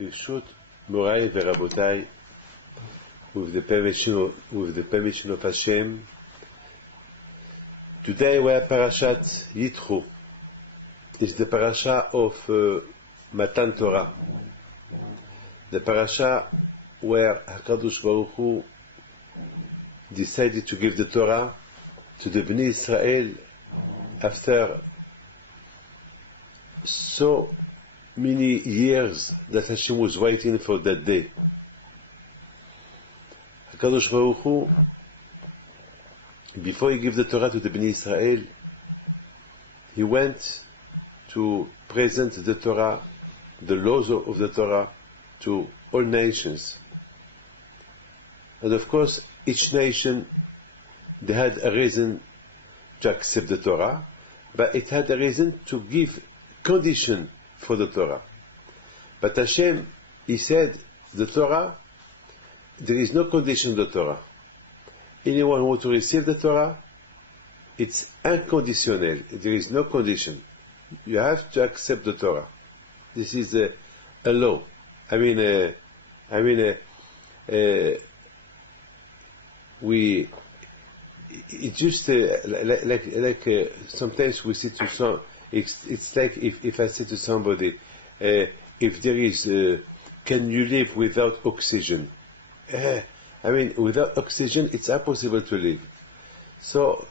Birshut Morai Verabotai, with the permission of Hashem. Today we are Parashat Yitro. It's the parasha of Matan Torah, the parasha where HaKadosh Baruch Hu decided to give the Torah to the Bnei Israel after so many years that Hashem was waiting for that day. HaKadosh Baruch Hu, before he gave the Torah to the Bnei Israel, he went to present the Torah, the laws of the Torah, to all nations. And of course, each nation, they had a reason to accept the Torah, but it had a reason to give condition for the Torah. But Hashem, he said, the Torah, there is no condition in the Torah. Anyone who wants to receive the Torah, it's unconditional. There is no condition. You have to accept the Torah. This is a law. It just sometimes we say to some, it's like if I say to somebody, if there is, can you live without oxygen? Without oxygen, it's impossible to live. So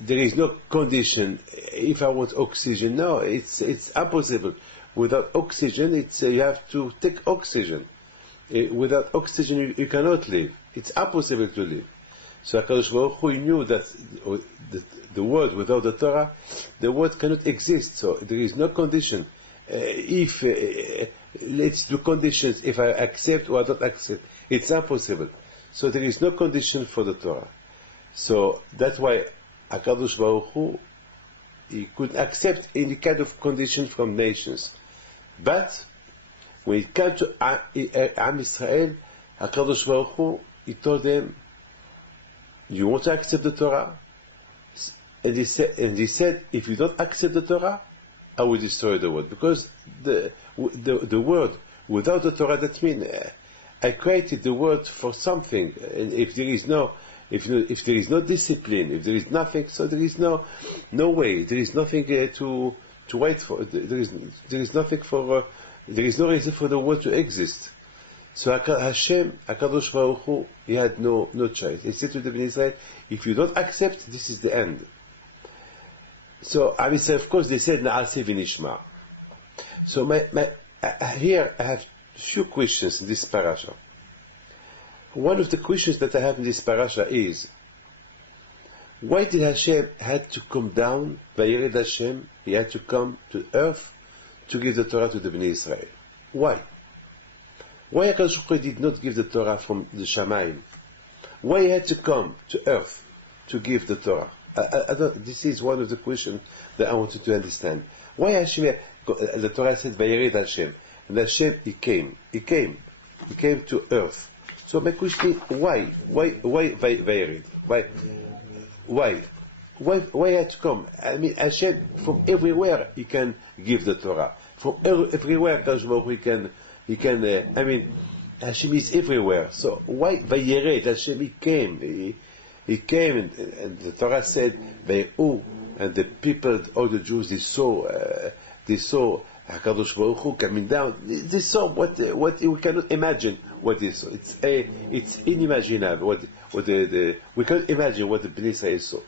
there is no condition. If I want oxygen, no, it's impossible. Without oxygen, you have to take oxygen. Without oxygen, you cannot live. It's impossible to live. So HaKadosh Baruch Hu knew that the world without the Torah, the world cannot exist. So there is no condition. Let's do conditions. If I accept or I don't accept, it's impossible. So there is no condition for the Torah. So that's why HaKadosh Baruch Hu, he could accept any kind of condition from nations. But when it came to Am Israel, HaKadosh Baruch Hu, he told them, you want to accept the Torah? And he said, if you don't accept the Torah, I will destroy the world. Because the world without the Torah, that means I created the world for something. And if there is no discipline, if there is nothing, so there is no way. There is nothing to wait for. There is nothing for. There is no reason for the world to exist. So Hashem, HaKadosh Baruch Hu, he had no choice. He said to the Bnei Israel, if you don't accept, this is the end. So of course, they said Na'aseh v'nishma. So here I have a few questions in this parasha. One of the questions that I have in this parasha is, why did Hashem had to come down? Vayered Hashem, he had to come to earth to give the Torah to the Bnei Israel. Why? Why HaKadosh Baruch Hu did not give the Torah from the Shamayim? Why he had to come to earth to give the Torah? This is one of the questions that I wanted to understand. Why Hashem, the Torah said, Vayered Hashem, and Hashem, he came to earth. So my question is, why Vayered? Why he had to come? Hashem, from everywhere, he can give the Torah. From everywhere, HaKadosh Baruch Hu, he can, Hashem is everywhere. So why Vayered? Hashem, he came. He came, and the Torah said, Vayehu, and the people, all the Jews, they saw HaKadosh Baruch Hu coming down. They saw what we cannot imagine what they saw. It's unimaginable. We can't imagine what the Bnei Israel saw.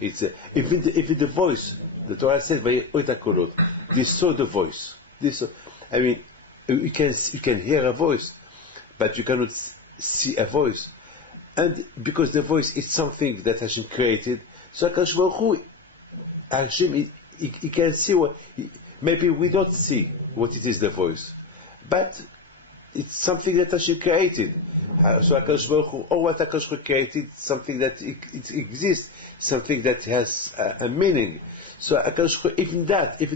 It's even the voice. The Torah said, Vayehu et hakolot. They saw the voice. You can hear a voice, but you cannot see a voice. And because the voice is something that Hashem created, so HaKadosh Baruch Hu, Hashem, he can see what, maybe we don't see what it is, the voice, but it's something that Hashem created. So HaKadosh Baruch Hu, or what HaKadosh Baruch Hu created, something that it exists, something that has a meaning. So HaKadosh Baruch Hu, even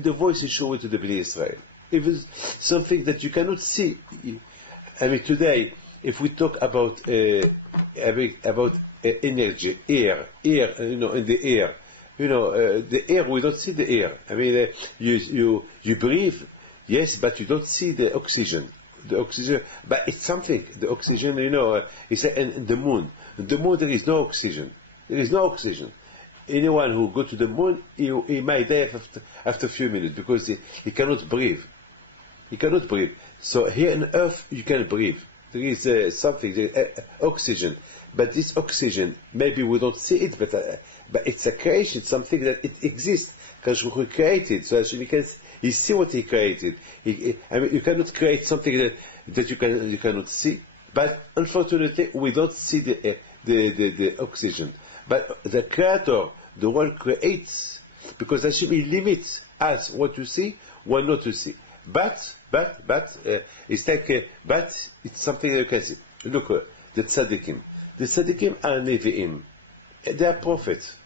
the voice is shown to the Bnei Israel. Even something that you cannot see. Today, if we talk about energy, air, in the air, the air, we don't see the air. You breathe, Yes, but you don't see the oxygen. The oxygen, but it's something. The oxygen, you know, it's in the moon. The moon, there is no oxygen. There is no oxygen. Anyone who go to the moon, he might die after a few minutes because he cannot breathe. He cannot breathe. So here on Earth, you can breathe. There is something, oxygen. But this oxygen, maybe we don't see it, but it's a creation, something that it exists. Because we created, so you see what he created. I mean, you cannot create something that you cannot see. But unfortunately, we don't see the oxygen. But the Creator, the one creates, because Hashem limits us what to see, what not to see. But it's like, but it's something that you can see. Look, the tzaddikim. The tzaddikim are nevi'im. They are prophets.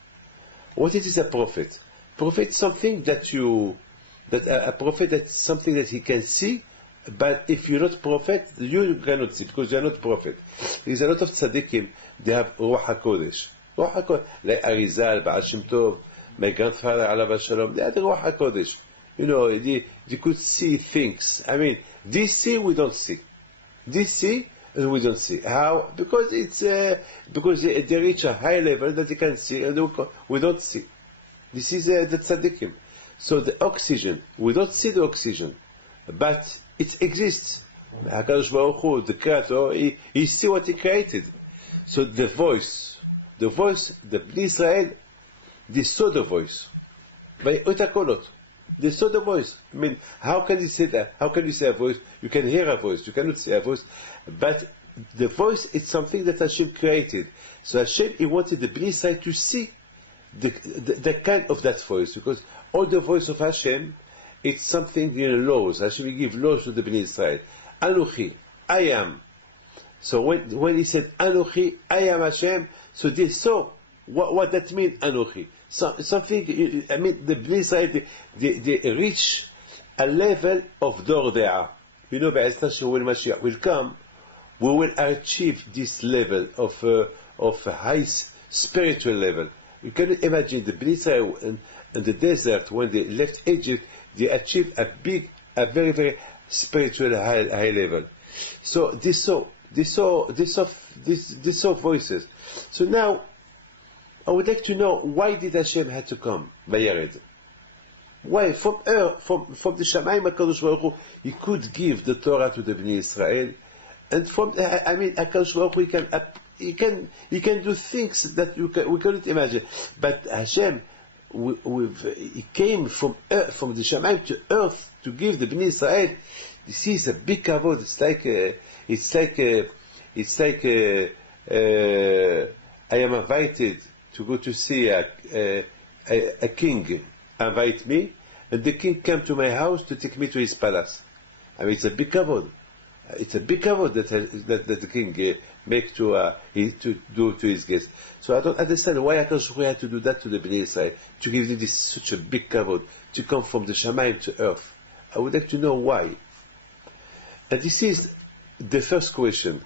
What is a prophet? Prophet is something a prophet that's something that he can see, but if you're not prophet, you cannot see because you're not prophet. There's a lot of tzaddikim, they have Ruach HaKodesh. Ruach HaKodesh, like Arizal, Baal Shem Tov, my grandfather, Alav Shalom, they had Ruach HaKodesh. You know, they could see things. I mean, this see, we don't see. This see, we don't see. How? Because because they reach a high level that they can see, and we don't see. This is the tzaddikim. So the oxygen, we don't see the oxygen, but it exists. HaKadosh Baruch Hu, the Creator, he see what he created. So the voice, the Bnei Israel, they saw the voice. By Otakolot, they saw the voice. I mean, how can you say that? How can you say a voice? You can hear a voice, you cannot see a voice. But the voice is something that Hashem created. So Hashem, he wanted the Bnei Israel to see the kind of that voice, because all the voice of Hashem, it's something in laws. Hashem will give laws to the Bnei Israel. Anochi, I am. So when he said Anochi, I am Hashem, so they saw what that means, Anochi. So, something, I mean, the Bnei Israel, they reach a level of Dor De'ah. You know, when Mashiach will come, we will achieve this level of high spiritual level. You can imagine the Bnei Israel in the desert, when they left Egypt, they achieved a very, very spiritual high level. So they saw voices. So now, I would like to know, why did Hashem have to come, Vayered? Why? From the Shamayim HaKadosh Baruch Hu, he could give the Torah to the Bnei Israel, and HaKadosh Baruch Hu, he can do things that we cannot imagine. But Hashem, he came from the Shamayim to earth to give the Bnei Israel. This is a big kavod. It's like I am invited to go to see a king. Invite me, and the king came to my house to take me to his palace. I mean, it's a big kavod. It's a big kavod that the king make to do to his guests. So I don't understand why HaKadosh Baruch Hu had to do that to the Bnei Israel, to give them such a big kavod, to come from the Shamayim to earth. I would like to know why. And this is the first question.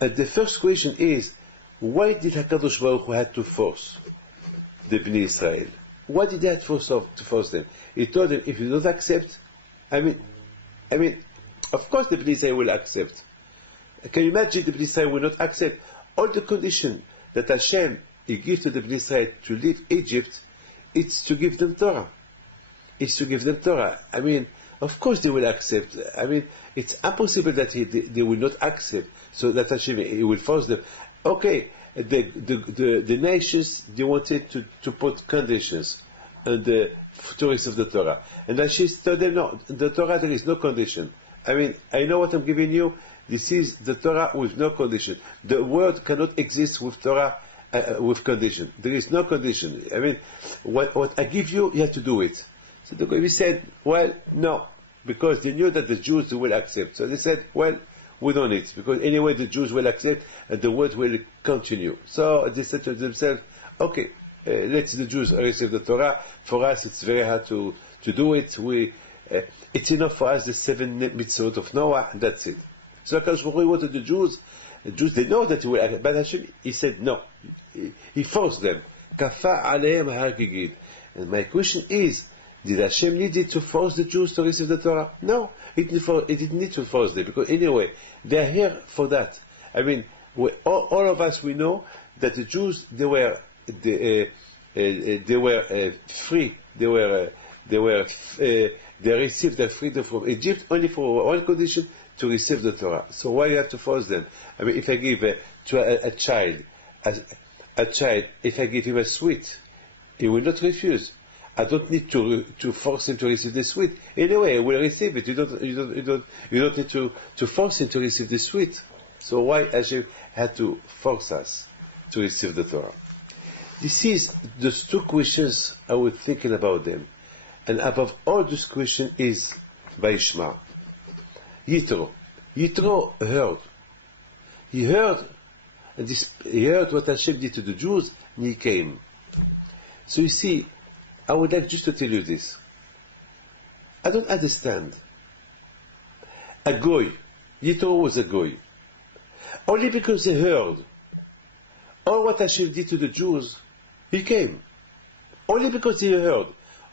And the first question is, why did HaKadosh Baruch Hu had to force the Bnei Israel? Why did he have to force them? He told them, if you don't accept, I mean, of course the Bnei Israel will accept. Can you imagine the Bnei Israel will not accept all the conditions that Hashem he gives to the Bnei Israel to leave Egypt? It's to give them Torah. It's to give them Torah. I mean, of course they will accept. I mean, it's impossible that they will not accept. So that Hashem he will force them. Okay, the nations, they wanted to put conditions on the to of the Torah. And Hashem told them, no, the Torah there is no condition. I mean, I know what I'm giving you. This is the Torah with no condition. The word cannot exist with Torah with condition. There is no condition. I mean, what I give you, you have to do it. So the Goyim said, well, no, because they knew that the Jews will accept. So they said, well, we don't need it, because anyway the Jews will accept and the word will continue. So they said to themselves, okay, let the Jews receive the Torah. For us, it's very hard to do it. It's enough for us the 7 mitzvot of Noah, and that's it. So HaKadosh Baruch Hu wanted the Jews, they know that he will accept, but Hashem, he said no. He forced them. Kafa aleim har gigid. And my question is, Did Hashem need to force the Jews to receive the Torah? No, it didn't need to force them, because anyway, they are here for that. I mean, all of us, we know that the Jews, they were free. They received their freedom from Egypt only for one condition: to receive the Torah. So why you have to force them? I mean, if I give to a child, if I give him a sweet, he will not refuse. I don't need to force him to receive the sweet. Anyway, he will receive it. You don't need to force him to receive the sweet. So why Hashem had to force us to receive the Torah? This is those two questions I was thinking about them. And above all those questions is Vayishma. Yitro. Yitro heard. He heard what Hashem did to the Jews, and he came. So you see, I would like just to tell you this. I don't understand. A goy. Yitro was a goy. Only because he heard all what Hashem did to the Jews, he came. Only because he heard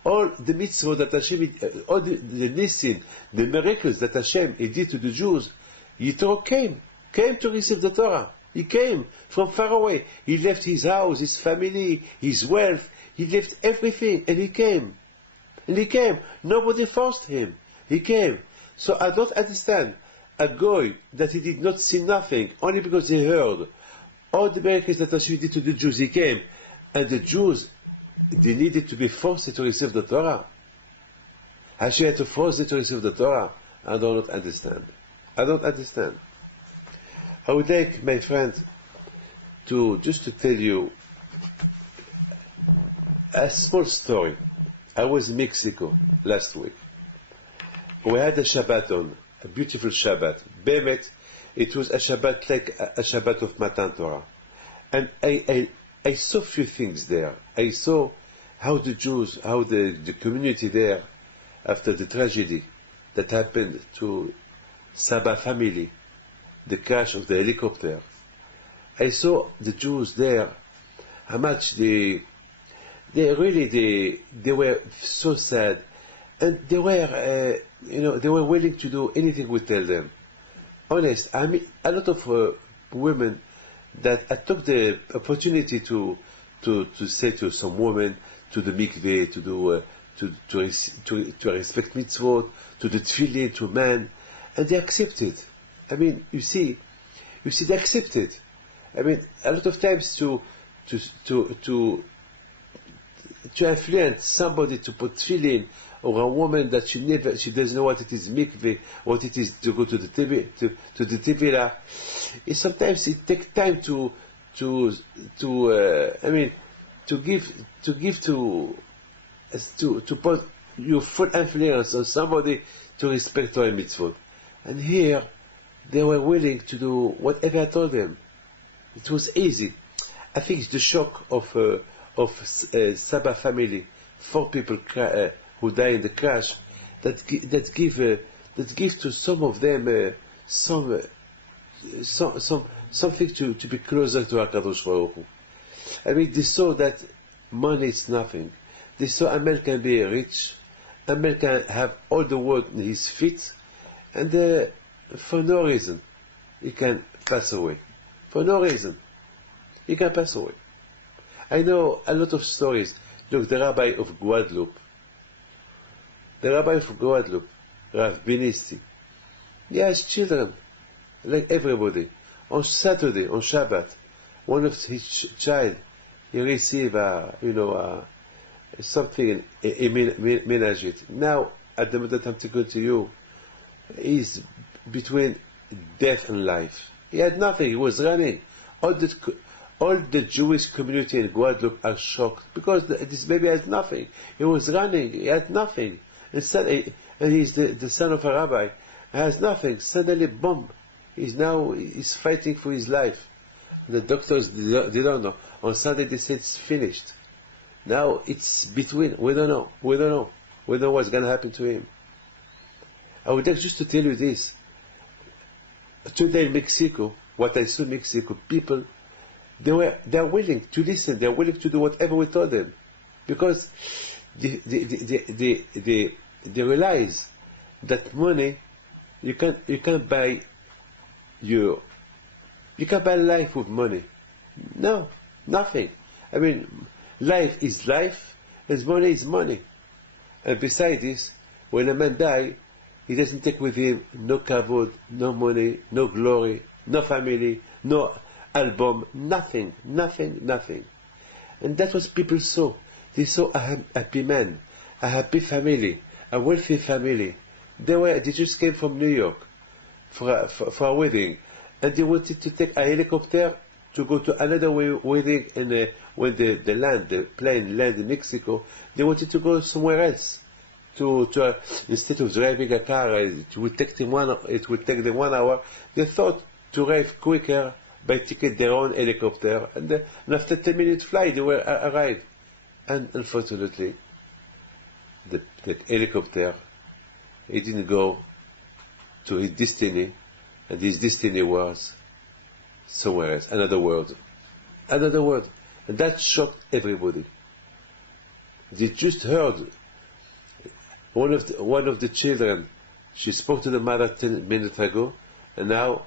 all the mitzvot that Hashem, all the nisim, the miracles that Hashem did to the Jews, Yitro came to receive the Torah. He came from far away. He left his house, his family, his wealth. He left everything, and he came. And he came. Nobody forced him. He came. So I don't understand a goy that he did not see nothing, only because he heard all the miracles that Hashem did to the Jews. He came. And the Jews, they needed to be forced to receive the Torah. Hashem had to force them to receive the Torah. I do not understand. I don't understand. I would like, my friend, to tell you a small story. I was in Mexico last week. We had a Shabbat on, a beautiful Shabbat. Bemet, it was a Shabbat like a Shabbat of Matan Torah. And I saw few things there. I saw how the Jews, how the community there, after the tragedy that happened to Saba family, the crash of the helicopter. I saw the Jews there, how much they were so sad, and they were, they were willing to do anything we tell them. Honest, I mean, a lot of women that I took the opportunity to say to some women, to the mikveh, to respect mitzvot, to the tefillin, to man, and they accepted. I mean, you see, they accepted. I mean, a lot of times to influence somebody to put tefillin, or a woman that she doesn't know what it is mikveh, what it is to go to the tevilah. Sometimes it takes time to put your full influence on somebody to respect Torah mitzvot. And here, they were willing to do whatever I told them. It was easy. I think it's the shock of Saba family, 4 people who died in the crash, that give to some of them something to be closer to HaKadosh Baruch Hu. I mean, they saw that money is nothing. They saw a man can be rich, a man can have all the world in his feet, and for no reason he can pass away. For no reason he can pass away. I know a lot of stories. Look, the rabbi of Guadeloupe, Rav Benisti, he has children, like everybody. On Saturday, on Shabbat, one of his child, he received something in menagit. Now, at the moment I'm talking to you, he's between death and life. He had nothing. He was running. All the Jewish community in Guadeloupe are shocked because this baby has nothing. He was running. He had nothing. And he's the son of a rabbi. He has nothing. Suddenly, boom. He's fighting for his life. The doctors, they don't know. On Sunday they said it's finished. Now it's between. We don't know. We don't know what's going to happen to him. I would like just to tell you this. Today in Mexico, what I saw in Mexico, people, they're willing to listen. They're willing to do whatever we told them, because they realize that money, you can't buy you can't buy life with money. No, nothing. I mean, life is life, and money is money. And besides this, when a man dies, he doesn't take with him no kavod, no money, no glory, no family, no album, nothing. And that was people saw. They saw a happy man, a happy family, a wealthy family. They just came from New York for a wedding, and they wanted to take a helicopter to go to another wedding. And when the plane landed in Mexico, they wanted to go somewhere else. Instead of driving a car, it would take them 1 hour. They thought to arrive quicker by taking their own helicopter, and after 10-minute flight they were arrived. And unfortunately, the helicopter, he didn't go to his destiny, and his destiny was somewhere else, another world, and that shocked everybody. They just heard one of the children. She spoke to the mother 10 minutes ago, and now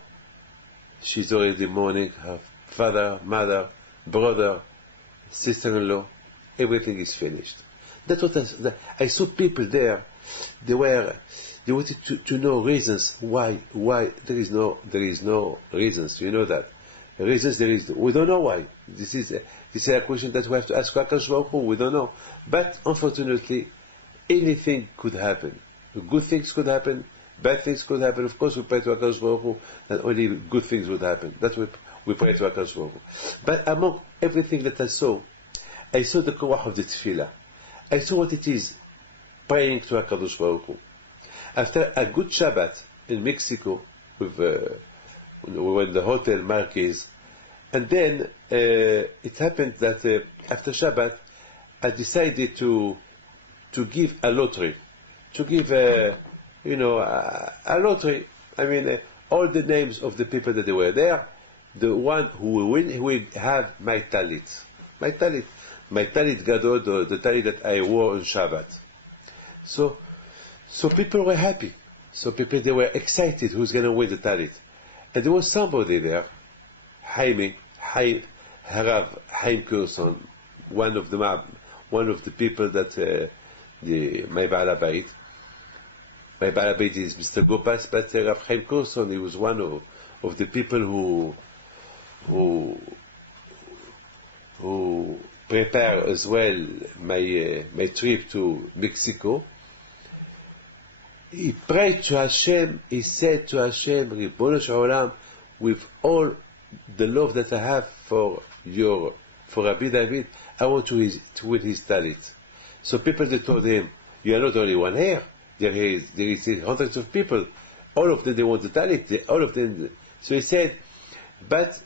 she's already mourning her father, mother, brother, sister-in-law. Everything is finished. That's what I saw people there. They wanted to know reasons why there is no reasons. You know that reasons there is. We don't know why. This is a question that we have to ask HaKadosh Baruch Hu. We don't know. But unfortunately, anything could happen. Good things could happen. Bad things could happen. Of course, we pray to HaKadosh Baruch Hu that only good things would happen. That's what we pray to HaKadosh Baruch Hu. But among everything that I saw the koach of the tefillah. I saw what it is, praying to HaKadosh Baruch Hu. After a good Shabbat in Mexico, we were in the Hotel Marquez, and then it happened that after Shabbat, I decided to give a lottery, a lottery. I mean, all the names of the people that they were there. The one who will win, he will have my talit gadol, the talit that I wore on Shabbat. So people were happy. So people, they were excited who's going to win the talit. And there was somebody there, Haim Kurson, one of the people that my Baal HaBayit. My Baal HaBayit is Mr. Gopas, but Rav Haim Kurson, he was one of the people who prepare as well my trip to Mexico. He prayed to Hashem. He said to Hashem, Ribono Shel Olam, with all the love that I have for Rabbi David, I want to win his talit. So people, they told him, you are not only one here. There is hundreds of people. All of them, they want the talit. All of them. So he said, but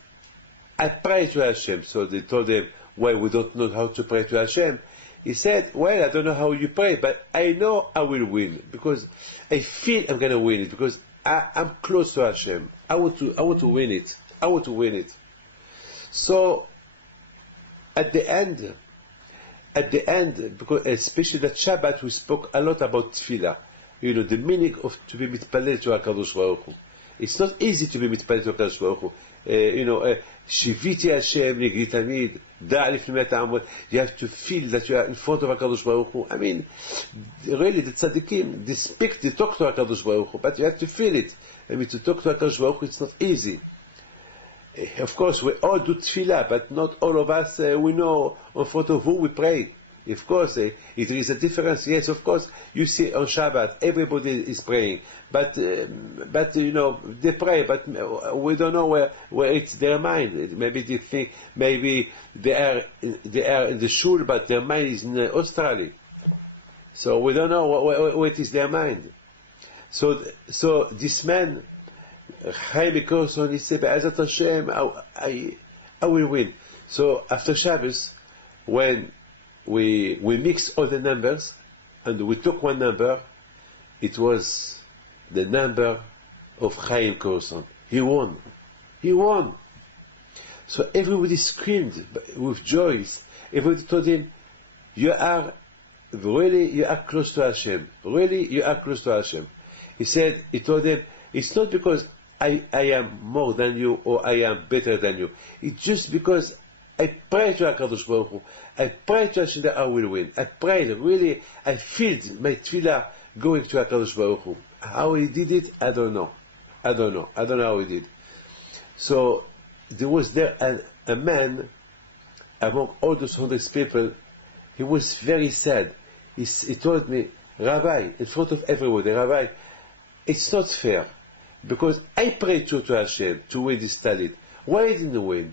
I pray to Hashem. So they told him, well, we don't know how to pray to Hashem. He said, well, I don't know how you pray, but I know I will win, because I feel I'm going to win it, because I'm close to Hashem. I want to win it. I want to win it. So at the end, because especially that Shabbat, we spoke a lot about tefillah. The meaning of to be mitpalel to HaKadosh Baruch Hu. It's not easy to be mitpalel to HaKadosh Baruch Hu. Shiviti Hashem nigri tamid, da'alif l'met ha'amot. You have to feel that you are in front of HaKadosh Baruch Hu. I mean, really, the tzaddikim, they talk to HaKadosh Baruch Hu, but you have to feel it. I mean, to talk to HaKadosh Baruch Hu, it's not easy. Of course, we all do tefillah, but not all of us, we know in front of who we pray. Of course, there is a difference. Yes, of course, you see on Shabbat, everybody is praying. But they pray, but we don't know where it's their mind. Maybe they think, maybe they are in the shul, but their mind is in Australia. So we don't know what is their mind. So this man, Chaim Kurson, he said, Be'ezrat Hashem, I will win. So after Shabbos, when we mixed all the numbers, and we took one number, it was the number of Chaim Kurson. He won. So everybody screamed with joy. Everybody told him, you are really, you are close to Hashem. Really, you are close to Hashem. He told them, it's not because I am more than you or I am better than you. It's just because I pray to HaKadosh Baruch Hu. I pray to Hashem that I will win. I prayed, really, I filled my tefillah going to HaKadosh Baruch Hu. How he did it, I don't know. I don't know how he did. So, there was there a man among all those hundreds people. He was very sad. He told me, Rabbi, in front of everybody, Rabbi, it's not fair. Because I prayed to Hashem to win this talit. Why he didn't win?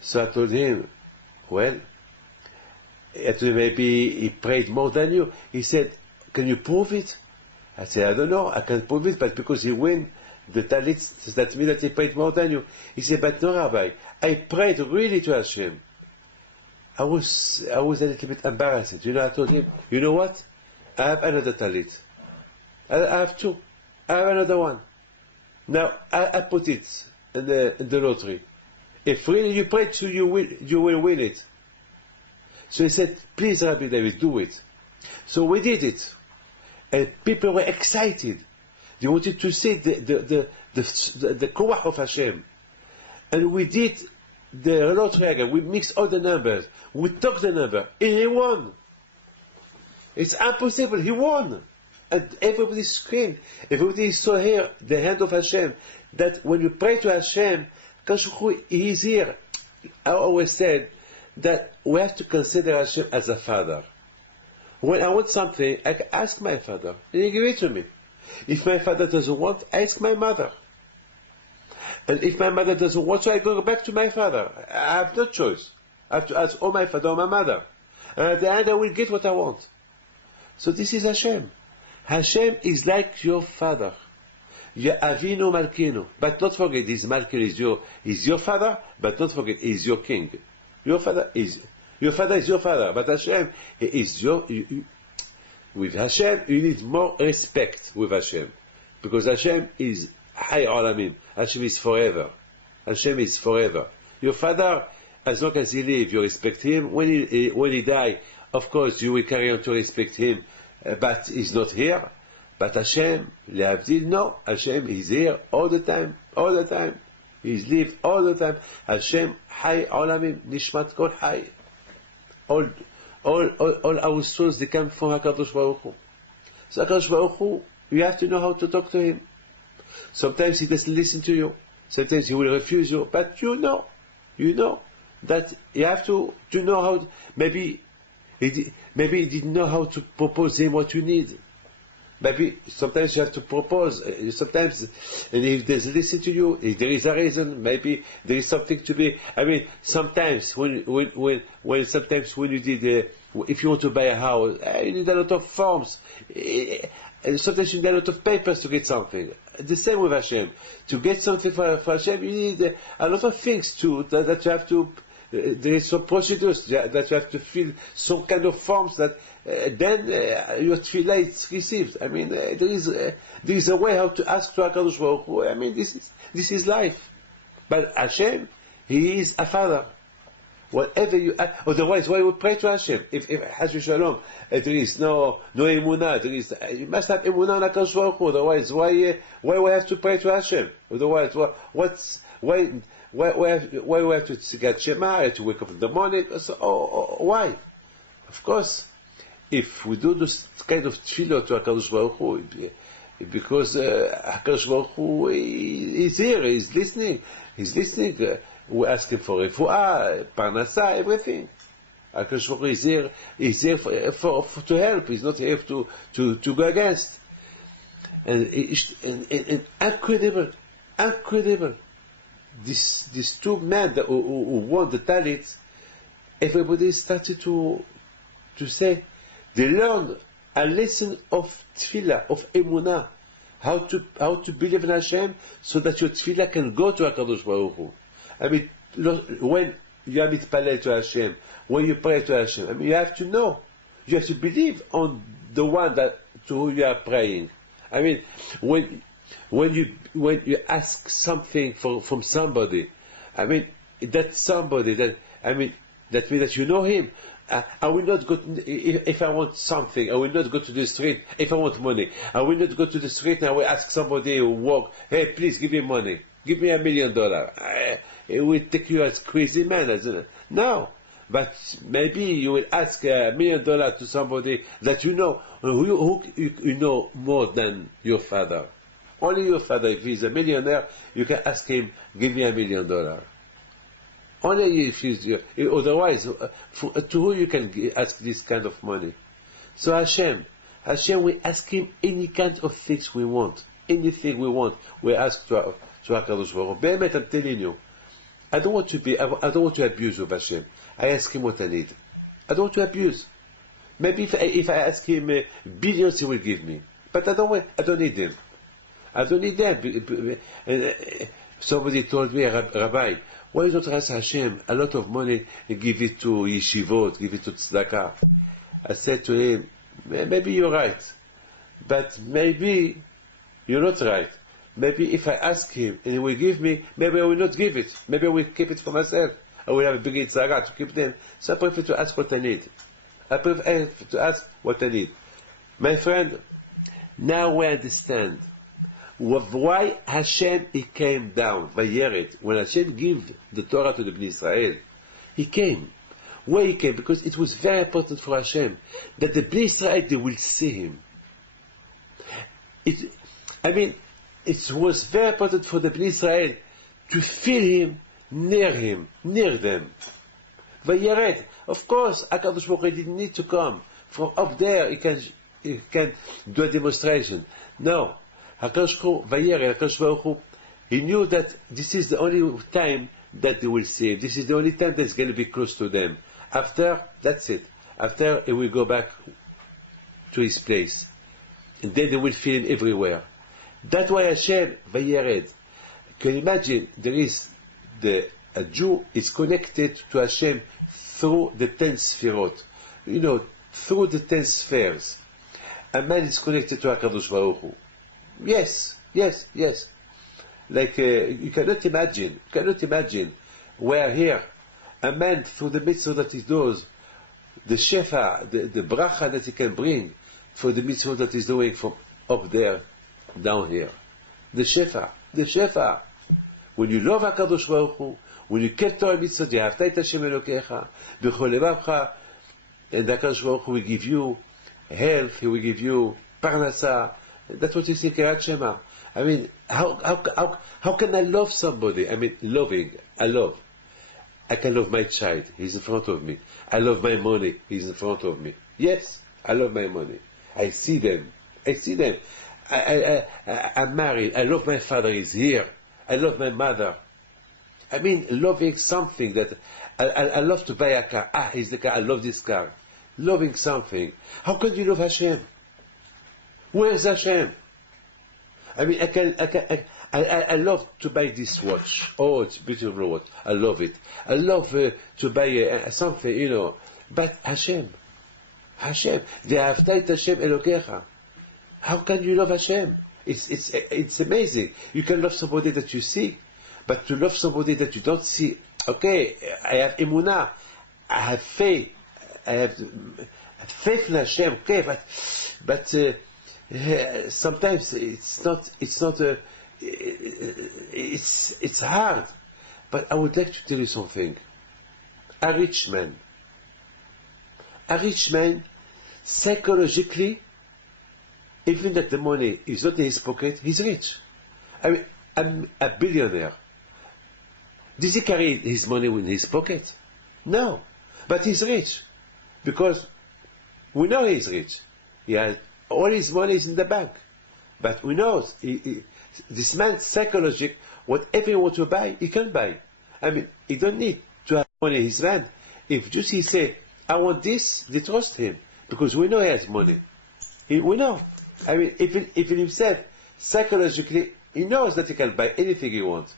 So I told him, well, maybe he prayed more than you. He said, can you prove it? I said, I don't know, I can't prove it, but because he win the talit, that means that he prayed more than you. He said, but no, Rabbi, I prayed really to Hashem. I was a little bit embarrassed. I told him, you know what? I have another talit. I have two. I have another one. Now, I put it in the lottery. If really you pray to you will win it. So he said, please, Rabbi David, do it. So we did it. And people were excited. They wanted to see the koach of Hashem. And we did the lottery again. We mixed all the numbers. We took the number. And he won. It's impossible. He won. And everybody screamed. Everybody saw here the hand of Hashem. That when you pray to Hashem, He is here. I always said that we have to consider Hashem as a father. When I want something, I can ask my father, and he give it to me. If my father doesn't want, I ask my mother. And if my mother doesn't want, so I go back to my father. I have no choice. I have to ask or my father or my mother. And at the end, I will get what I want. So this is Hashem. Hashem is like your father. Ya Avinu Malkinu. But don't forget, this Malkinu is your father, but don't forget, he is your king. Your father is your father, but Hashem is with Hashem, you need more respect with Hashem. Because Hashem is Hay Olamim. Hashem is forever. Hashem is forever. Your father, as long as he lives, you respect him. When he die, of course, you will carry on to respect him, but he's not here. But Hashem, Lehavdil, no. Hashem is here all the time. He's live all the time. Hashem, Hay Olamim, Nishmat Kol Hay. All our souls, they come from HaKadosh Baruch Hu. So HaKadosh Baruch Hu, you have to know how to talk to him. Sometimes he doesn't listen to you. Sometimes he will refuse you. But you know that you have to know how. Maybe he didn't know how to propose him what you need. Maybe sometimes you have to propose. Sometimes, and if he doesn't listen to you, if there is a reason. Maybe there is something to be. I mean, sometimes when you did, if you want to buy a house, you need a lot of forms. And sometimes you need a lot of papers to get something. The same with Hashem. To get something for Hashem, you need a lot of things that you have to. There is some procedures that you have to fill, some kind of forms that then your tefillah is received. I mean, there is a way how to ask to HaKadosh Baruch Hu. I mean, this is life. But Hashem, He is a father. Whatever you ask, otherwise, why we pray to Hashem? If Hashem Shalom, there is no emunah, you must have emunah on HaKadosh Baruch Hu. Otherwise, why we have to pray to Hashem? Otherwise, why we have to get Shema, to wake up in the morning? So, why? Of course, if we do this kind of tefillah to HaKadosh Baruch Hu, because HaKadosh Baruch Hu is here, he's listening. We ask him for refuah, parnasa, everything. HaKadosh Baruch Hu is here to help. He's not here to go against. And incredible. These two men who won the talit, everybody started to say they learned a lesson of tefillah, of emunah, how to believe in Hashem, so that your tefillah can go to HaKadosh Baruch Hu. I mean, when you have mitpalel to Hashem, when you pray to Hashem, I mean, you have to know, you have to believe on the one to whom you are praying. I mean, when you ask something from somebody, I mean, that somebody that means that you know him, I will not go if I want something. I will not go to the street if I want money. I will not go to the street and I will ask somebody who walk, hey, please give me money. Give me $1 million. It will take you as crazy man, isn't it? No. But maybe you will ask $1 million to somebody that you know, who you know more than your father. Only your father, if he's a millionaire, you can ask him, give me $1 million. Only if he's, otherwise, to who you can ask this kind of money? So Hashem, we ask him any kind of things we want. Anything we want, we ask to HaKadosh Baruch Hu. Be'emet, I'm telling you, I don't want to abuse of Hashem. I ask him what I need. I don't want to abuse. Maybe if I ask him billions, he will give me. But I don't need them. I don't need them. Somebody told me, Rabbi, why don't you ask Hashem a lot of money and give it to yeshivot, give it to tzedakah? I said to him, maybe you're right, but maybe you're not right. Maybe if I ask him and he will give me, maybe I will not give it. Maybe I will keep it for myself. I will have a big tzedakah to keep them. So I prefer to ask what I need. I prefer to ask what I need. My friend, now we understand why Hashem he came down, Vayered. When Hashem gave the Torah to the Bnei Israel, he came. Why he came? Because it was very important for Hashem that the Bnei Israel, they will see him. It was very important for the Bnei Israel to feel him, near them. Vayered. Of course, HaKadosh Baruch Hu didn't need to come. From up there, he can do a demonstration. No. HaKadosh Baruch Hu, he knew that this is the only time that they will see him. This is the only time that's going to be close to them. After, that's it. After, he will go back to his place. And then they will feel him everywhere. That's why Hashem, Vayered. Can you imagine, a Jew is connected to Hashem through the 10 Sefirot. Through the 10 spheres. A man is connected to HaKadosh Baruch Hu. Yes. Like, you cannot imagine where here, a man through the mitzvah that he does, the shefa, the bracha that he can bring for the mitzvah that he's doing from up there, down here. The shefa. When you love HaKadosh Baruch Hu, when you keep Torah mitzvah, Yehavta et Hashem Elokecha, B'chol levavcha, and HaKadosh Baruch Hu will give you health, he will give you parnasa. That's what you see in Kirat Shema. How can I love somebody? Loving. I love. I can love my child. He's in front of me. I love my money. He's in front of me. Yes, I love my money. I see them. I'm married. I love my father. He's here. I love my mother. Loving something that I love to buy a car. Here's the car. I love this car. Loving something. How can you love Hashem? Where's Hashem? I love to buy this watch. Oh, it's a beautiful watch. I love it. I love to buy something, But Hashem. Ve'ahavta et Hashem Elokecha. How can you love Hashem? It's amazing. You can love somebody that you see, but to love somebody that you don't see, okay, I have emunah, I have faith, faith in Hashem, okay, but sometimes it's hard. But I would like to tell you something. A rich man, psychologically, even that the money is not in his pocket, he's rich. I'm a billionaire. Does he carry his money in his pocket? No. But he's rich. Because we know he's rich. He has all his money is in the bank. But we know this man, psychological, whatever he wants to buy, he can buy. He don't need to have money in his hand. If just he say, I want this, they trust him. Because we know he has money. We know. Even himself, psychologically, he knows that he can buy anything he wants.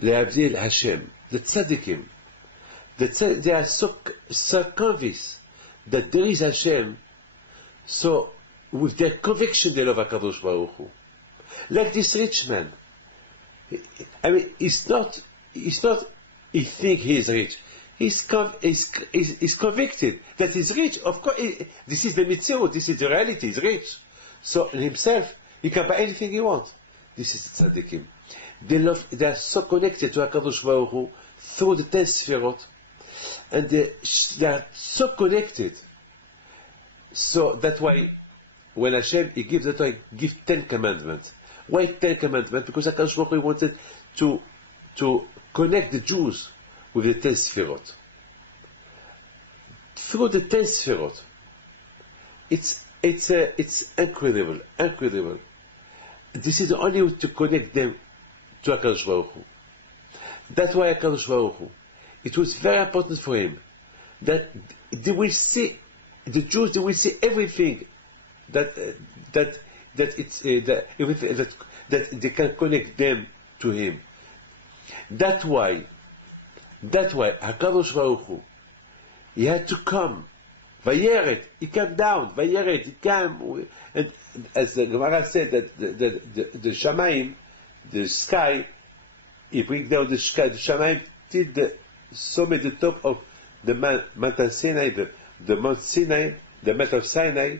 Le'avdil Hashem, the tzaddikim, they are so convinced that there is Hashem, so with their conviction they love HaKadosh Baruch Hu. Like this rich man. It's not he think he is rich. He's convicted that he's rich. Of course, this is the mitzvah, this is the reality, he's rich. So in himself, he can buy anything he wants. This is the tzaddikim. They are so connected to HaKadosh Baruch Hu through the 10 sefirot, and they are so connected. So that's why when Hashem He gives, that's why He gives 10 commandments. Why 10 commandments? Because HaKadosh Baruch Hu wanted to connect the Jews with the 10 sefirot. Through the 10 sefirot. It's incredible, incredible. This is the only way to connect them to HaKadosh Baruch Hu. That's why HaKadosh Baruch Hu, it was very important for him that they will see, the Jews, they will see everything that they can connect them to him. That's why HaKadosh Baruch Hu, he had to come. Vayeret, he came down. Vayeret, he came. And as the Gemara said, that the Shamayim, the sky, he brings down the sky, the Shamayim, till the summit, the top of the mountain Sinai, the Mount Sinai, the Mount of Sinai.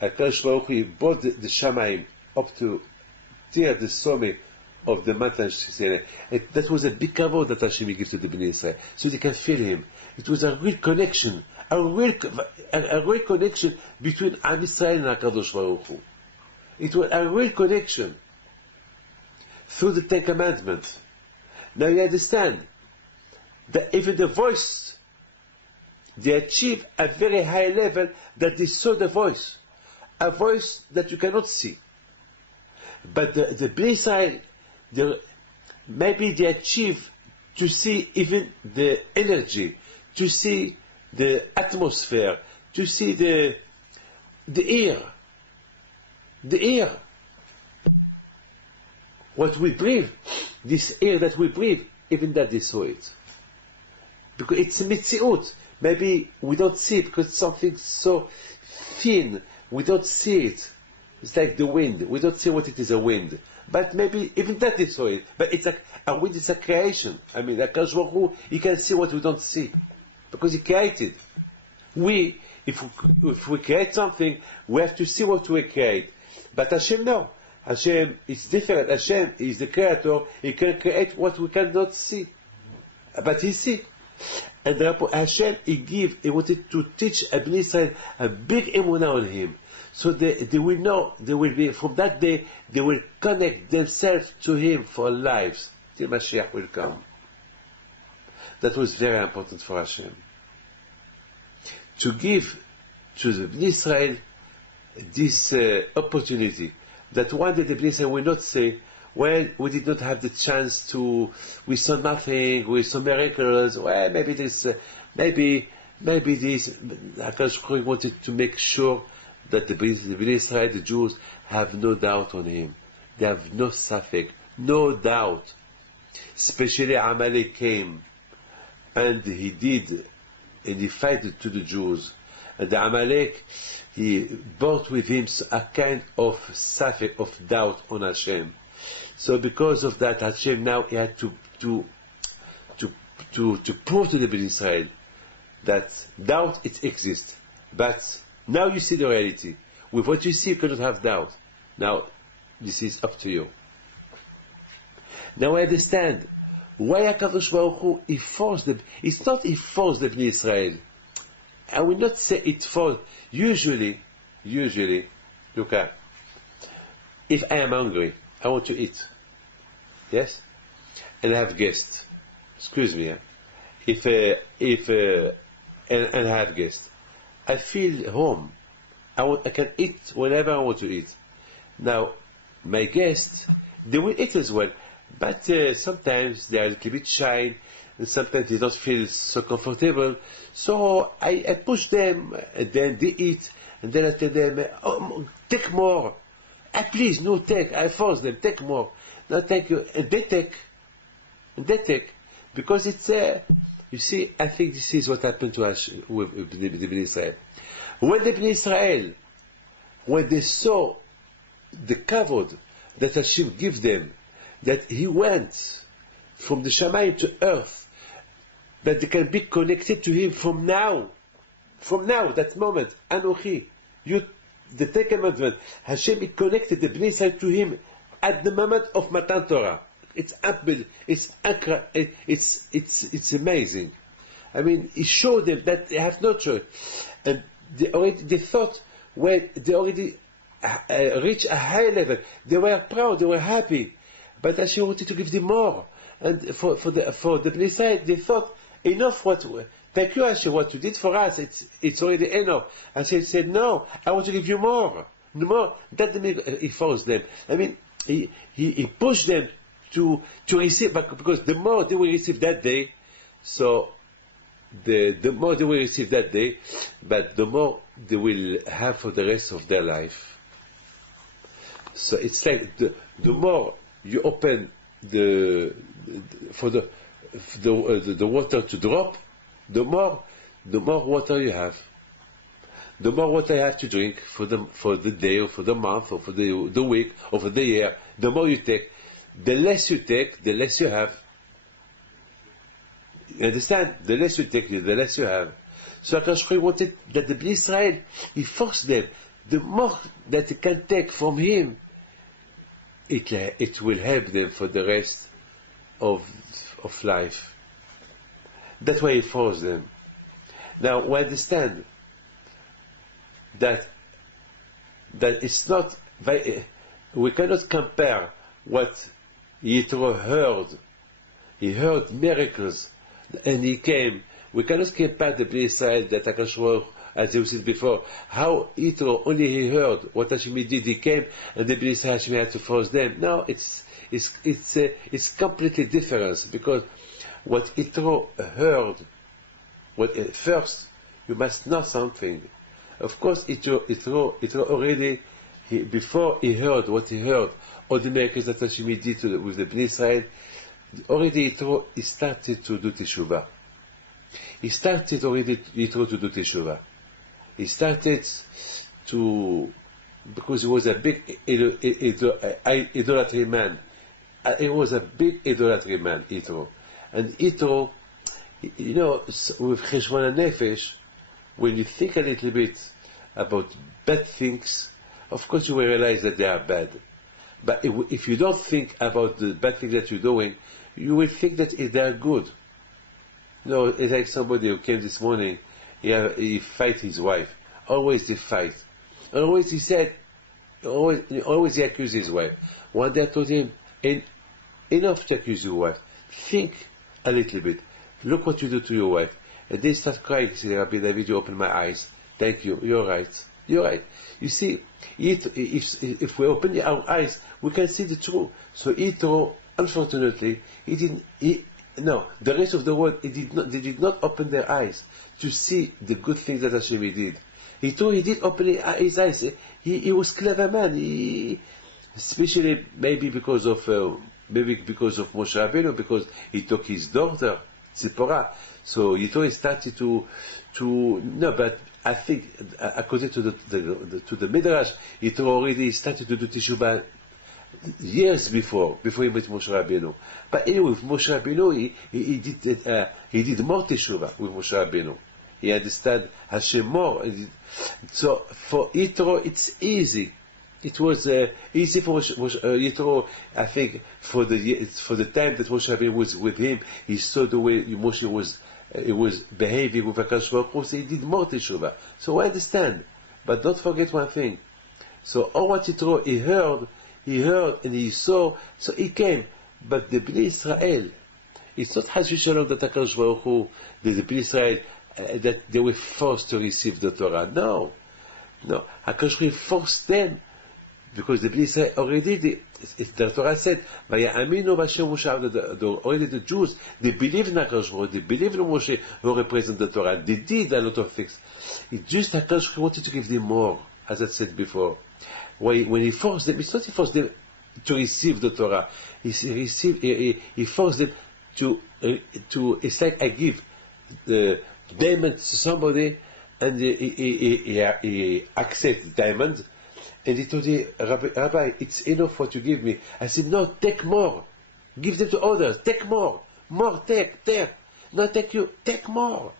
HaKadosh Baruch Hu, he brought the Shamayim up to till the summit of the mountain Sinai. That was a big kavod that Hashem gave to the Bnei Israel, so they can feel him. It was a real connection, a real connection between Am Yisrael and HaKadosh Baruch Hu. It was a real connection through the 10 Commandments. Now you understand that even the voice, they achieve a very high level that they saw the voice, a voice that you cannot see. But the Bnei Israel, maybe they achieve to see even the energy, to see the atmosphere, to see the air. The air. What we breathe, this air that we breathe, even that they saw it. Because it's a mitziut. Maybe we don't see it because it's something so thin. We don't see it. It's like the wind. We don't see what it is, a wind. But maybe even that they saw it. But it's a wind is a creation. I mean, HaKadosh Baruch Hu, He can see what we don't see. Because He created. If we create something, we have to see what we create. But Hashem, no. Hashem is different. Hashem is the creator. He can create what we cannot see. But He sees. And therefore Hashem, He wanted to teach Bnei Israel a big emunah on Him. So they will know, they will be, from that day, they will connect themselves to Him for lives, till Mashiach will come. That was very important for Hashem. To give to the Bnei Israel this opportunity, that one day the Bnei Israel will not say, well, we did not have the chance we saw nothing, we saw miracles, well, maybe this, HaKadosh Baruch Hu wanted to make sure that the Bnei Israel, the Jews, have no doubt on Him. They have no safek, no doubt. Especially Amalek came, and he fighted to the Jews. And the Amalek, he brought with him a kind of safek, of doubt on Hashem. So because of that, Hashem now he had to prove to the Bnei Israel that doubt it exists. But now you see the reality. With what you see, you cannot have doubt. Now, this is up to you. Now I understand why HaKadosh Baruch Hu, He forced them. It's not He forced the Bnei Israel. I will not say it forced. Usually, look at, if I am hungry, I want to eat. Yes? And I have guests. Excuse me. And I have guests. I feel home. I can eat whenever I want to eat. Now, my guests, they will eat as well. But sometimes they are a little bit shy, and sometimes they don't feel so comfortable. So I push them, and then they eat, and then I tell them, oh, take more. Please, no, take. I force them, take more. No, thank you. And they take. Because it's, you see, I think this is what happened to us with the Bnei Israel. When the Bnei Israel, when they saw the kavod that Hashem gave them, that He went from the Shamayim to earth, that they can be connected to Him from now, that moment. Anochi, the Ten Commandments. Hashem is connected the Bnei Israel to Him at the moment of Matan Torah. It's amazing. I mean, He showed them that they have no choice, and they thought when they already reached a high level, they were proud, they were happy, but Hashem wanted to give them more. And for the Bnei Israel, they thought, enough thank you Hashem, what you did for us, it's already enough. Hashem said, no, I want to give you more. That He forced them. I mean, He pushed them to receive, because the more they will receive that day, so the more they will receive that day, but the more they will have for the rest of their life. So it's like the more you open for the water to drop, the more water you have. The more water you have to drink for the day, or for the month, or for the week, or for the year, the more you take. The less you take, the less you have. You understand? The less you take, the less you have. So HaKadosh Baruch Hu wanted that the Bnei Israel, He forced them. The more that they can take from Him, it will help them for the rest of life. That's why He forced them. Now we understand that it's not. We cannot compare what Yitro heard. He heard miracles, and he came. We cannot compare the Bnei Israel that HaKadosh Baruch Hu, as you said before, how Yitro only he heard what Hashem did. He came, and the Bnei Israel Hashem had to force them. No, it's completely different, because what Yitro heard, first you must know something. Of course, Yitro already, before he heard what he heard, all the miracles that Hashem did with the Bnei Israel, already Yitro he started to do teshuvah. He started already Yitro to do teshuvah. He started to, because he was a big idolatry man. He was a big idolatry man, Yitro. And Yitro, you know, with Cheshvan Nefesh, when you think a little bit about bad things, of course you will realize that they are bad. But if you don't think about the bad things that you're doing, you will think that they are good. You know, it's like somebody who came this morning, he fight his wife. Always they fight. Always he said, always he accused his wife. One day I told him, enough to accuse your wife. Think a little bit. Look what you do to your wife. And they start crying. He said, Rabbi David, you open my eyes. Thank you. You're right. You're right. You see, if we open our eyes, we can see the truth. So Yitro, unfortunately, the rest of the world, they did not open their eyes to see the good things that Hashem did. He did open his eyes. He was clever man. Especially maybe because of Moshe Rabbeinu, because he took his daughter Zipporah. So Yitro started to no, but I think according to the Midrash, Yitro already started to do teshuvah years before he met Moshe Rabbeinu. But anyway, with Moshe Rabbeinu, he did more teshuvah with Moshe Rabbeinu. He understood Hashem more. So for Yitro, it's easy. It was easy for Yitro, I think, for the time that Moshe Rabbeinu was with him. He saw the way Moshe was behaving with HaKadosh Baruch Hu, so he did more teshuvah. So I understand, but don't forget one thing. So all what Yitro he heard and he saw, so he came. But the Bnei Israel, it's not Chas Shalom that HaKadosh Baruch Hu, the Bnei Israel, that they were forced to receive the Torah. No, HaKadosh Baruch Hu forced them, because the Bnei Israel already, the Torah said, Vaya'aminu B'Hashem Moshe, already the Jews, they believed in HaKadosh Baruch Hu, they believed in Moshe who represents the Torah. They did a lot of things. It's just HaKadosh Baruch Hu wanted to give them more, as I said before. When he forced them, it's not he forced them to receive the Torah. He forced them to. It's like I give the diamond to somebody, and he accepts diamond, and he told me, Rabbi, it's enough what you give me. I said, no, take more. Give them to others. Take more. Take. No, take more.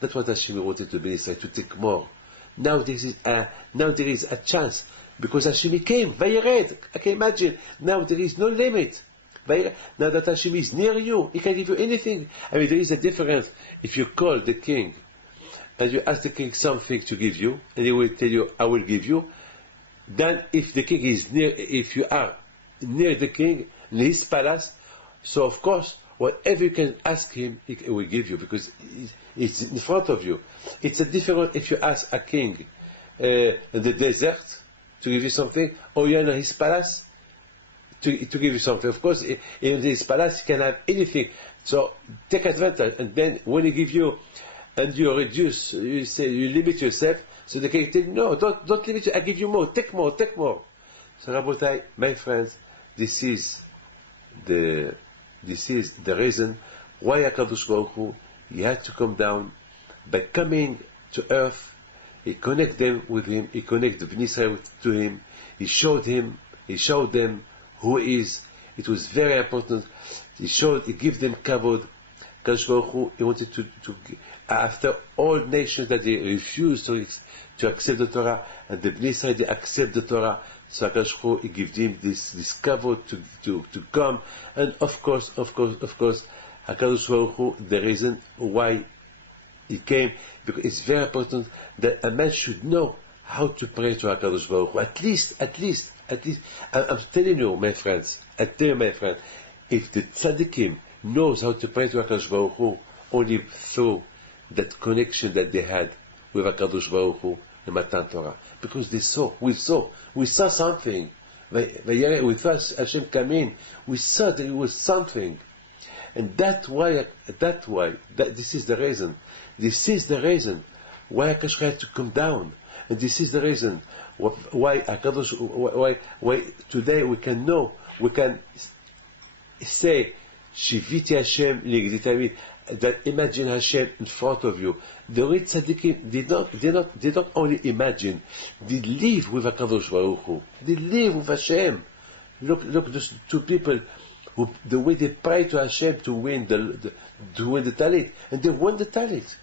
That's what Hashem wanted to be, to take more. Now there is a chance, because Hashem came, Vayered. I can imagine. Now there is no limit. Now that Hashem is near you, He can give you anything. I mean, there is a difference if you call the king and you ask the king something to give you, and he will tell you, I will give you. Then if the king is near, if you are near the king, in his palace, so of course, whatever you can ask him, he will give you, because it's in front of you. It's a different if you ask a king in the desert to give you something, or you're in his palace to give you something. Of course, in his palace he can have anything. So take advantage, and then when he give you, and you reduce, you say you limit yourself. So the king tell you, no, don't limit you. I give you more. Take more. Take more. So Rabotai, my friends, this is the reason why HaKadosh Baruch Hu, he had to come down. By coming to earth, he connect them with him. He connect the Bnei Israel to him. He showed them who he is. It was very important. He gave them kavod. HaKadosh Baruch Hu, he wanted to after all nations that they refused to accept the Torah, and the Bnei Israel, they accept the Torah. So HaKadosh Baruch Hu, he gave them this kavod to come. And of course, HaKadosh Baruch Hu, the reason why he came, because it's very important that a man should know how to pray to HaKadosh Baruch Hu. At least, I'm telling you, my friends, if the tzaddikim knows how to pray to HaKadosh Baruch Hu, only through that connection that they had with HaKadosh Baruch Hu and Matan Torah, because we saw something. We saw Hashem come in. We saw that it was something, and this is the reason. This is the reason why HaKadosh had to come down, and this is the reason why today we can say Shiviti Hashem Ligdi Tamid. That imagine Hashem in front of you. The real tzaddikim they don't only imagine, they live with HaKadosh Baruch Hu. They live with Hashem. Look, those two people, the way they pray to Hashem to win the talit, and they won the talit.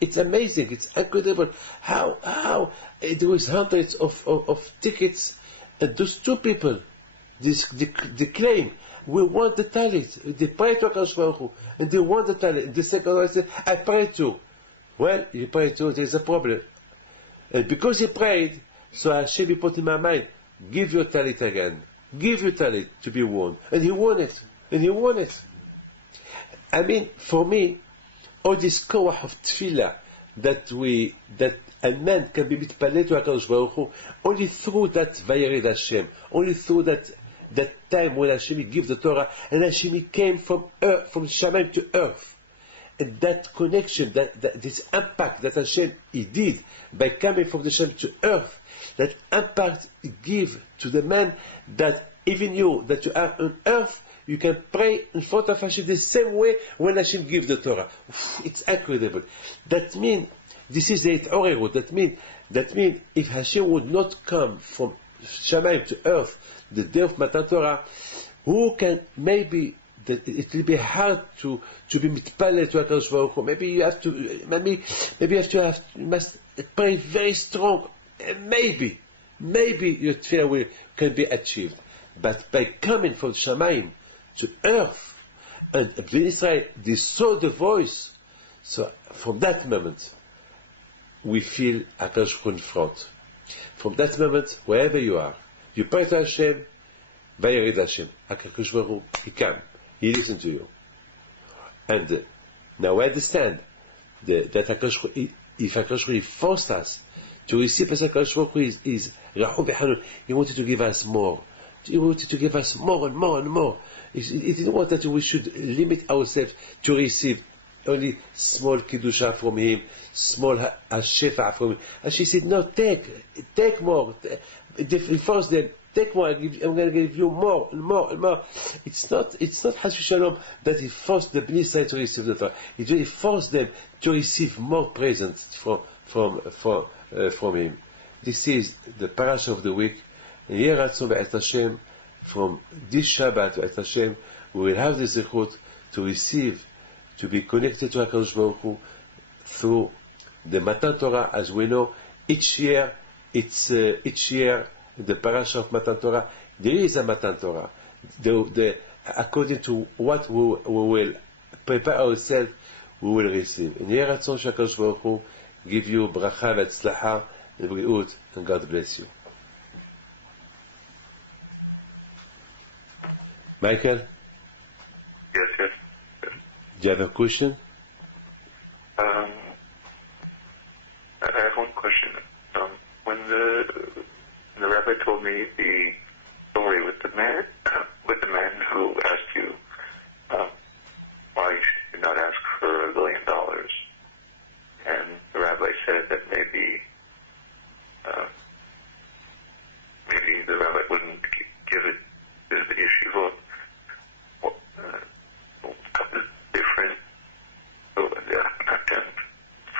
It's amazing. It's incredible how there was hundreds of tickets, and those two people, they claim, we want the talit. They pray to HaKadosh Baruch Hu, and they want the talit. The second one said, I pray too. Well, you pray too, there's a problem. And because he prayed, so Hashem he put in my mind, give your talit again. Give your talit to be worn. And he won it. I mean, for me, all this koach of tefillah that a man can be mitpalel to HaKadosh Baruch Hu, only through that Vayered Hashem, only through that time when Hashem gave the Torah, and Hashem came from Shamayim to earth, and that connection, this impact that Hashem he did by coming from the Shamayim to earth, that impact he give to the man, that even you that you are on earth, you can pray in front of Hashem the same way when Hashem gives the Torah. It's incredible. That means this is the Orerut. That means if Hashem would not come from Shamayim to earth the day of Matan Torah, who can maybe that it will be hard to be mitpalel to HaKadosh Baruch Hu. Maybe you must pray very strong. Maybe your tefillah can be achieved. But by coming from Shamayim to earth, and Bnei Israel, they saw the voice. So from that moment, we feel HaKadosh Baruch Hu in front. From that moment, wherever you are, you pray to Hashem, Vayered Hashem. HaKadosh Baruch Hu, he come, he listen to you. And now we understand that HaKadosh Baruch Hu, if HaKadosh Baruch Hu forced us to receive as HaKadosh Baruch Hu is Rahum V'Hanun, he wanted to give us more. He wanted to give us more and more and more. He didn't want that we should limit ourselves to receive only small Kiddusha from him, small Shefa from him. And she said, no, take more. Force them, take more, I'm going to give you more and more and more. It's not Hash Shalom that he forced the Bnei Israel to receive the Torah. He forced them to receive more presents from him. This is the parasha of the week. From this Shabbat, we will have the zechut to receive, to be connected to HaKadosh Baruch Hu through the Matan Torah. As we know, each year, the parasha of Matan Torah, there is a Matan Torah. According to what we will prepare ourselves, we will receive. And here Ratzon HaKadosh Baruch Hu give you bracha v'atzlacha v'briut, and God bless you. Michael? Yes. Do you have a question? I have one question. When the rabbi told me the story with the man who asked you why you should not ask for $1 billion, and the rabbi said that maybe the rabbi wouldn't give it to the yeshiva. Different, so not to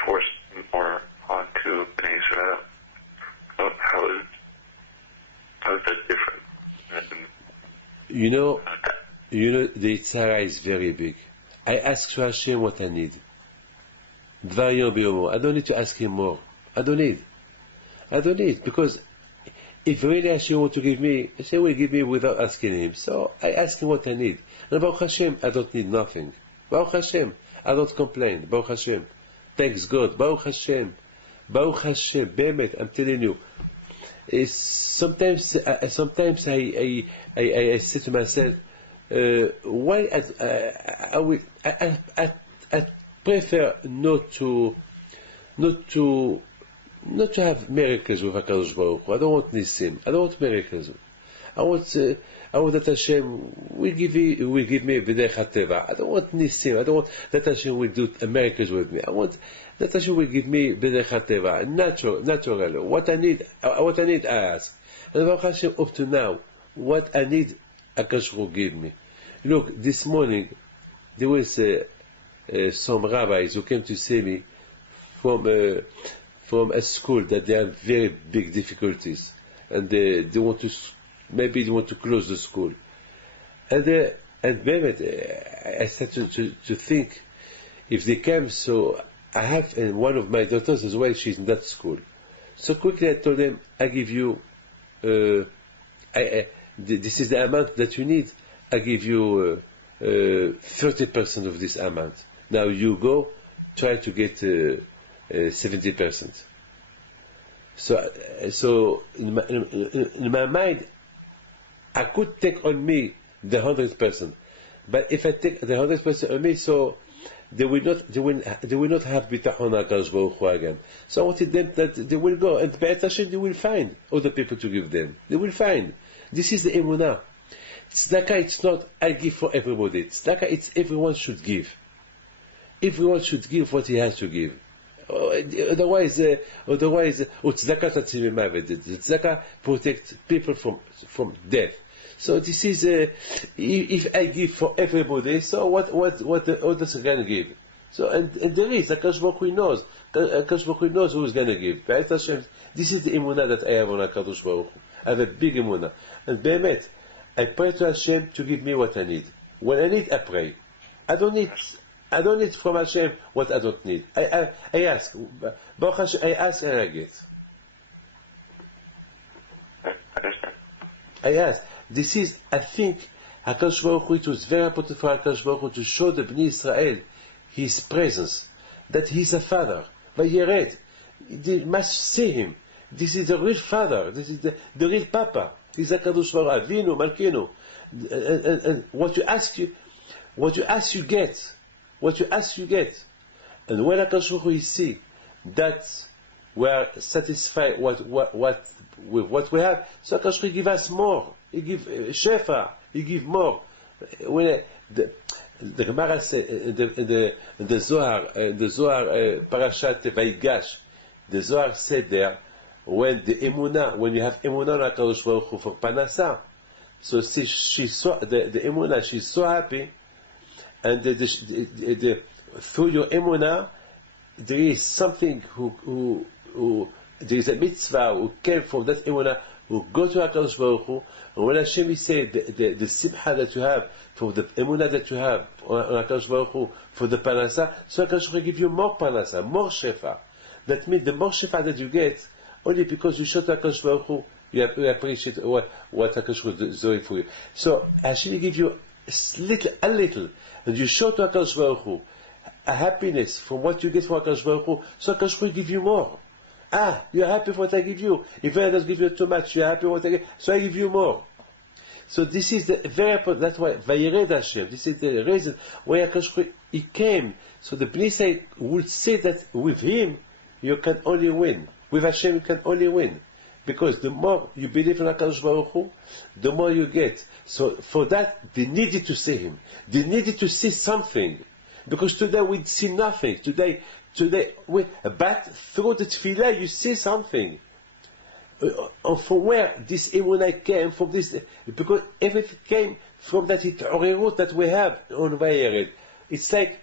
force more onto Bnei Israel. How is that different? You know, the Yitzhara is very big. I ask to Hashem what I need. Dvar Yom B'yomo. I don't need to ask Him more. I don't need, because if really Hashem wants to give me, Hashem will give me without asking Him. So I ask Him what I need. And Baruch Hashem, I don't need nothing. Baruch Hashem, I don't complain. Baruch Hashem, thanks God. Baruch Hashem, Bemet, I'm telling you. Sometimes I say to myself, why I prefer not to have miracles with HaKadosh Baruch Hu. I don't want nisim. I don't want miracles. I want that Hashem will give me b'derech hateva. I don't want nisim. I don't want that Hashem will do miracles with me. I want that Hashem will give me b'derech hateva, natural. What I need, I ask. And Baruch Hashem, up to now, what I need, HaKadosh Baruch Hu give me. Look, this morning there was some rabbis who came to see me from a school that they have very big difficulties, and they want to close the school. And I started to think, if they come, so I have one of my daughters as well, she's in that school. So quickly I told them, I give you, this is the amount that you need, I give you 30% of this amount. Now you go, try to get 70%. So in my mind, I could take on me the 100%, but if I take the 100% on me, so they will not have bitachon HaKadosh Baruch Hu again. So I wanted them that they will go, and Be'ez Hashem they will find other people to give them. They will find. This is the emunah. Tzedakah, it's not I give for everybody. Tzedakah, it's everyone should give. Everyone should give what he has to give. Otherwise, tzedakah tatzim mavet. Tzedakah protects people from death. So this is if I give for everybody, so what the others are going to give? So and there is HaKadosh Baruch Hu knows. HaKadosh Baruch Hu knows who is going to give. This is the emunah that I have on HaKadosh Baruch Hu. I have a big emunah, and be'emet, I pray to Hashem to give me what I need. When I need, I pray. I don't need from Hashem what I don't need. I ask. Baruch Hashem, I ask and I get. I ask. This is, I think, HaKadosh Baruch Hu, it was very important for HaKadosh Baruch Hu to show the Bnei Israel His presence, that He's a Father. Vayered. They must see Him. This is the real Father. This is the real Papa. He's HaKadosh Baruch Hu, Avinu, Malkeinu. And what you ask, you get. What you ask, you get. And when HaKadosh Baruch Hu you see that we are satisfied with what we have, so HaKadosh Baruch Hu give us more. He give shefa. He give more. When the Gemara said in the Zohar, Parashat Vayigash, the Zohar said there, when you have emunah on HaKadosh Baruch Hu for panasa, so she saw the emunah, she's so happy. And through your emunah, there is something who there is a mitzvah who came from that emunah, who go to HaKadosh Baruch Hu, and when Hashem is saying the simcha that you have for the emunah that you have on HaKadosh Baruch Hu, for the parnasa, so HaKadosh Baruch Hu give you more parnasa, more shefa. That means the more shefa that you get, only because you show to HaKadosh Baruch Hu, you appreciate what HaKadosh Baruch Hu is doing for you. So Hashem give you a little, and you show to HaKadosh Baruch Hu a happiness from what you get from HaKadosh Baruch Hu, so HaKadosh Baruch Hu give you more. You're happy for what I give you. If I don't give you too much, you're happy for what I give, so I give you more. So this is the very important, that's why Vayired Hashem, this is the reason why HaKadosh Baruch Hu, he came. So the Bnei Israel would say that with him, you can only win. With Hashem, you can only win. Because the more you believe in HaKadosh Baruch Hu, the more you get. So for that, they needed to see him. They needed to see something. Because today we see nothing. Today, but through the tefillah, you see something. From where this emunah came, from this, because everything came from that hitorerut that we have on Vayered. It's like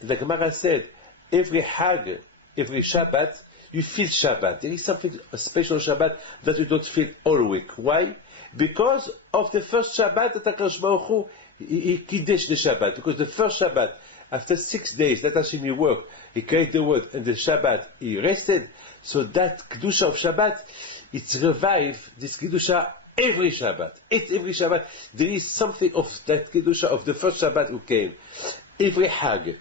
the Gemara said, every Hag, every Shabbat, you feel Shabbat. There is something, a special Shabbat that you don't feel all week. Why? Because of the first Shabbat that HaKadosh Baruch Hu, he kiddush the Shabbat. Because the first Shabbat, after 6 days, that Hashem he worked, he created the world, and the Shabbat he rested. So that kedusha of Shabbat, it's revived this kedusha every Shabbat. Every Shabbat there is something of that kedusha of the first Shabbat who came. Every Hag,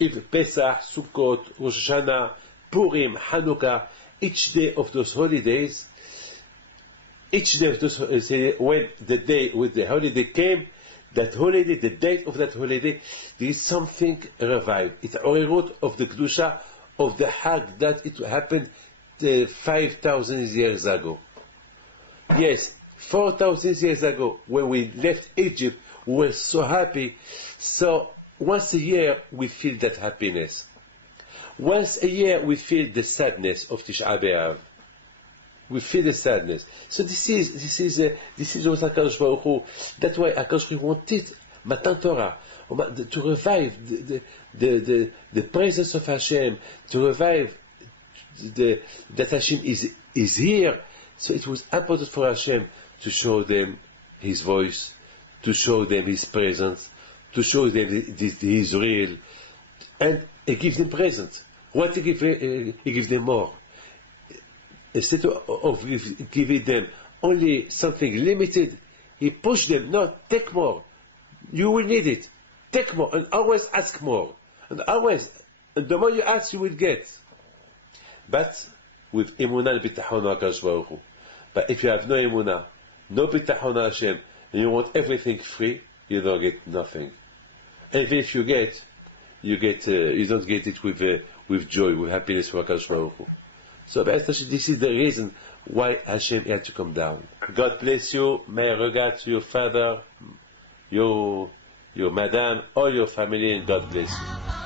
every Pesach, Sukkot, Rosh Hashanah, Purim, Hanukkah, each day of those holidays, when the day with the holiday came, that holiday, the date of that holiday, there is something revived. It's orerut of the kedusha of the Hag that it happened 5,000 years ago. Yes, 4,000 years ago, when we left Egypt, we were so happy. So once a year we feel that happiness. Once a year we feel the sadness of Tisha B'Av. We feel the sadness. So this is what HaKadosh Baruch Hu. That's why HaKadosh Baruch Hu wanted Matan Torah to revive the presence of Hashem, to revive that Hashem is here. So it was important for Hashem to show them His voice, to show them His presence, to show them He is real, and He gives them presents. What He gives them more. Instead of giving them only something limited, He pushed them, no, take more. You will need it. Take more, and always ask more. And the more you ask, you will get. But with emunah bitachon HaKadosh Baruch Hu. But if you have no emunah, no bitachon Hashem, and you want everything free, you don't get nothing. And if you get, you don't get it with joy, with happiness for HaKadosh Baruch Hu. So this is the reason why Hashem had to come down. God bless you. May regards to your father, your madam, all your family, and God bless you.